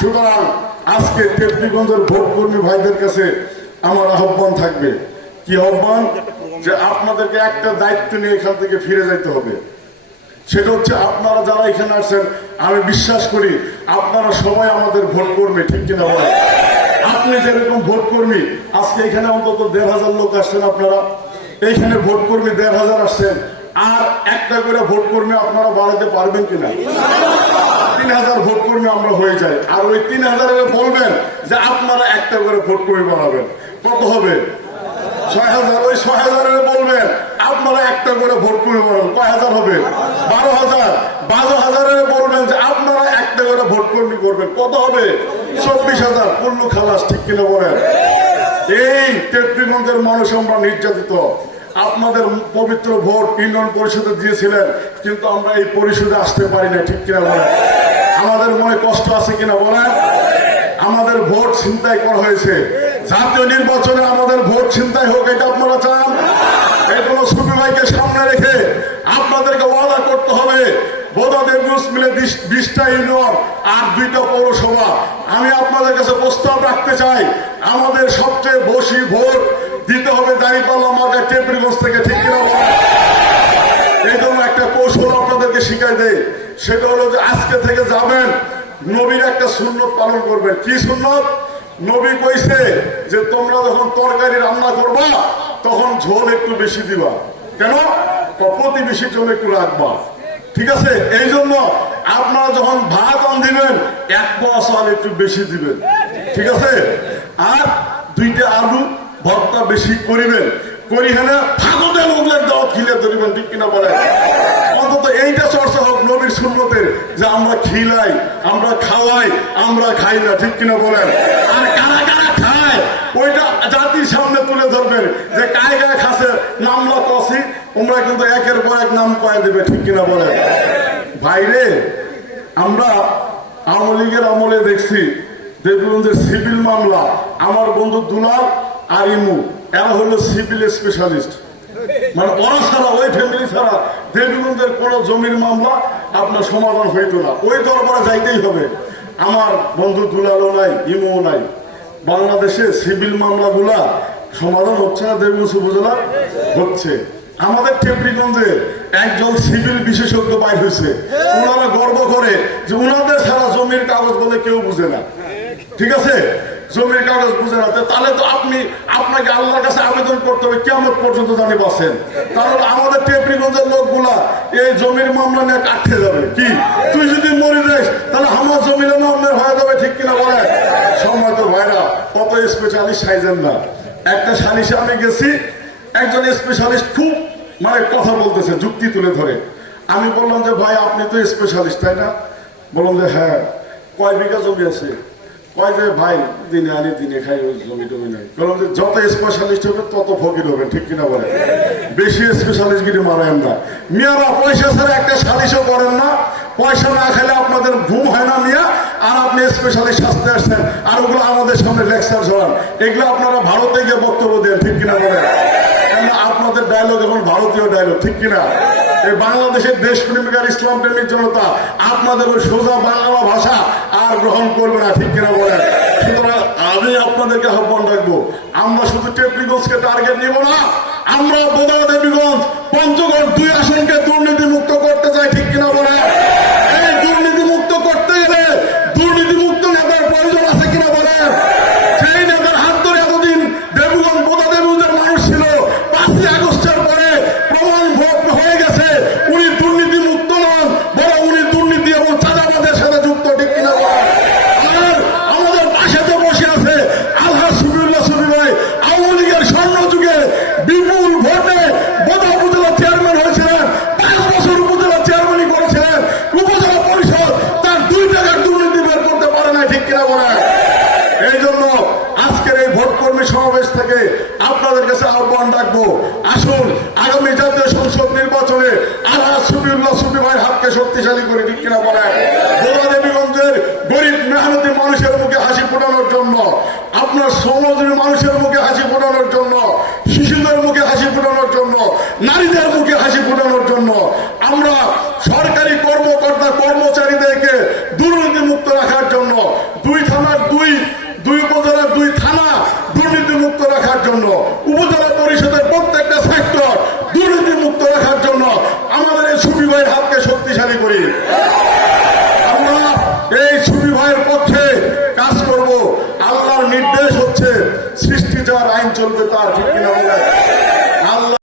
সুতরাং আজকে টেকনিগঞ্জের ভোট কর্মী ভাইদের কাছে আমার আহ্বান থাকবে, কি আহ্বান, যে আপনাদেরকে একটা দায়িত্ব নিয়ে এখান থেকে ফিরে যাইতে হবে। সেটা হচ্ছে আপনারা যারা এখানে আসছেন, আমি বিশ্বাস করি আপনারা সবাই আমাদের ভোট কর্মী, ঠিক কিনা বলেন? আপনি যেরকম ভোট কর্মী, আজকে এখানে অন্তত ১,৫০০ লোক আসছেন, আপনারা এইখানে ভোট কর্মী ১,৫০০ আসছেন, আর একটা করে ভোট কর্মী আপনারা বাড়াতে পারবেন কিনা? ৩,০০০ ভোট কর্মী আমরা হয়ে যাই, আর ওই ৩,০০০ বলবেন যে আপনারা একটা করে ভোট কর্মী বাড়াবেন, কত হবে? ৬,০০০। ওই ৬,০০০ বলবেন আপনারা একটা করে ভোট কর্মী বাড়াবেন, কয় হাজার হবে? ১২,০০০। ১২,০০০ বলবেন যে আপনারা একটা করে ভোট কর্মী করবেন, কত হবে? ২৪,০০০। কুল্লু খালাস, ঠিক কিনা বলেন? এই টেকনিগঞ্জের মানুষ আমরা নির্যাতিত। আপনাদের পবিত্র ভোট ইউনিয়ন পরিষদে দিয়েছিলেন, কিন্তু আমরা এই পরিষদে আসতে পারি না, ঠিক কিনা বলেন? আমাদের মনে কষ্ট আছে কিনা বলেন? আমাদের ভোট ছিনতাই করা হয়েছে। জাতীয় নির্বাচনে আমাদের ভোট ছিনতাই হোক, এটা আপনারা চান? এগুলো সুফি ভাইকে সামনে রেখে আপনাদেরকে ওয়াদা করতে হবে, বোদা দেবগুজ মিলে ২০টা ইউনিয়ন আর ২টা পৌরসভা। আমি আপনাদের কাছে প্রস্তাব রাখতে চাই, আমাদের সবচেয়ে বেশি ভোট দিতে হবে দাঁড়িপাল্লা মার্কা টেকনিগঞ্জ থেকে, ঠিক কিনা বলেন? এই জন্য একটা কৌশল আপনাদেরকে শিখাই দেয়, সেটা হলো যে আজকে থেকে যাবেন, নবীর একটা সুন্নত পালন করবেন। কি সুন্নত? নবী কইছে যে তোমরা যখন তরকারি রান্না করবা তখন ঝোল একটু বেশি দিবা। কেন? প্রতিবেশীর জন্য একটু রাখবা, ঠিক আছে? এই জন্য আপনারা যখন ভাত দিবেন ১ পোয়া চাল একটু বেশি দিবেন, ঠিক আছে? আর 2টা আলু ভর্তা বেশি করিবেন, করি হ্যাঁ ফাগতে লোকের দাওয়াত খিলে ধরিবেন, ঠিক কিনা বলেন? অন্তত এইটা চর্চা হোক নবীর সুন্নতের, যে আমরা খিলাই, আমরা খাওয়াই, আমরা খাই না, ঠিক কিনা বলেন? আর কারা কারা খায় ওইটা জাতির সামনে তুলে ধরবেন, যে কায় গায়ে খাসে নামলা কষি, তোমরা কিন্তু একের পর এক নাম কয়ে দেবে, ঠিক কিনা বলেন? ভাইরে, আমরা আওয়ামী লীগের আমলে দেখছি দেবগঞ্জের সিভিল মামলা, আমার বন্ধু দুলাল আর ইমু, এরা হলো সিভিল স্পেশালিস্ট। মানে ওরা ছাড়া, ওই ফ্যামিলি ছাড়া দেবগঞ্জের কোন জমির মামলা আপনার সমাধান হইতো না, ওই দরবারে যাইতেই হবে। আমার বন্ধু দুলালও নাই, ইমুও নাই। বাংলাদেশে সিভিল মামলাগুলা সমাধান হচ্ছে না, দেবগঞ্জ উপজেলা হচ্ছে। আমাদের টেকনিগঞ্জে একজন সিভিল বিশেষজ্ঞ বাইর হয়েছে, ওনারা গর্ব করে যে ওনাদের ছাড়া জমির কাগজ বলে কেউ বুঝে না, ঠিক আছে? জমির কাগজ বুঝে না, তাহলে তো আপনাকে আল্লাহর কাছে আবেদন করতে হবে কিয়ামত পর্যন্ত জানি বাঁচেন। তাহলে আমাদের টেকনিগঞ্জের লোকগুলা এই জমির মামলা নিয়ে কাটতে যাবে। কি তুই যদি মরে যাস তাহলে আমার জমির মামলা হয়ে যাবে, ঠিক কিনা বলে? সময় তো ভাইরা কত স্পেশালিস্ট সাইজেন না। একটা সালিশে আমি গেছি, একজন স্পেশালিস্ট খুব মানে কথা বলতেছে, যুক্তি তুলে ধরে। আমি বললাম যে ভাই আপনি তো স্পেশালিস্ট তাই না? বললাম যে হ্যাঁ। কয় বিঘা জমি আছে? কয় যে ভাই দিনে আনি দিনে খাই, ওই জমি টমি নাই। বললাম যে যত স্পেশালিস্ট হবে তত ফকির হবেন, ঠিক কিনা বলে? বেশি স্পেশালিস্ট গিরি মারেন না মিয়ারা, পয়সা ছাড়া একটা সালিশও করেন না। পয়সা না খেলে আপনাদের ঘুম হয় না মিয়া, আর আপনি স্পেশালিস্ট সাজতে আসছেন আর ওগুলো আমাদের সামনে লেকচার শোনান। এগুলো আপনারা ভারতে গিয়ে বক্তব্য দেন, ঠিক কিনা বলে? আপনাদের ডায়লগ এখন ভারতীয় ডায়লগ, ঠিক কিনা? এই বাংলাদেশের দেশপ্রেমিক আর ইসলাম প্রেমিক জনতা আপনাদের ওই সোজা বাংলা ভাষা আর গ্রহণ করবে না, ঠিক কিনা বলেন? সুতরাং আমি আপনাদেরকে আহ্বান রাখবো, আমরা শুধু টেকনিগঞ্জকে টার্গেট নিব না, আমরা বোদা দেবীগঞ্জ পঞ্চগড় 2 আসনকে দুর্নীতি মুক্ত করতে চাই, ঠিক কিনা বলে? এই দুর্নীতি মুক্ত করতে গেলে দুর্নীতি মুক্ত নেতার প্রয়োজন আছে কিনা বলে? সেই নেতার হাত ধরে এতদিন দেবীগঞ্জ বোদা দেবীগঞ্জের মানুষ ছিল, 5ই আগস্টের পরে প্রমাণ ভোট হয়ে গেছে উনি দুর্নীতি মুক্ত নন, বরং উনি দুর্নীতি এবং চাঁদাবাজের সাথে যুক্ত, ঠিক কিনা বলে? আর আমাদের পাশে তো বসে আছে আলহাজ সুফিউল্লাহ সুফি ভাই, আওয়ামী লীগের স্বর্ণ যুগে বিপুল ভোটে বোদা উপজেলা চেয়ারম্যান হয়েছিলেন, 5 বছর উপজেলা চেয়ারম্যানই করেছিলেন। উপজেলা পরিষদ তার 2 টাকার দুর্নীতি বের করতে পারে না, ঠিক কিনা বলে? এই জন্য আজকের এই ভোট কর্মী সমাবেশ থেকে আপনাদের কাছে আহ্বান রাখবো, আসুন আগামী জাতীয় সংসদ নির্বাচনে আলহাজ সুফিউল্লাহ সুফি ভাইয়ের হাতকে শক্তিশালী করে, ঠিক কিনা বলে? বোদা দেবীগঞ্জের গরিব মেহনতি মানুষের মুখে হাসি ফোটানোর জন্য, আপনার সমাজের মানুষের মুখে হাসি ফোটানোর জন্য, শিশুদের মুখে হাসি ফোটানোর জন্য, নারীদের মুখে হাসি ফোটানোর জন্য, আমরা সরকারি কর্মকর্তা কর্মচারীদেরকে দুর্নীতি মুক্ত রাখার জন্য 2 উপজেলা পরিষদের প্রত্যেকটা সেক্টর দুর্নীতি মুক্ত রাখার জন্য আমাদের এই সুফি ভাইয়ের হাতকে শক্তিশালী করি। আমরা এই সুফি ভাইয়ের পক্ষে কাজ করব। আল্লাহর নির্দেশ হচ্ছে সৃষ্টি যার আইন চলবে তার, ঠিক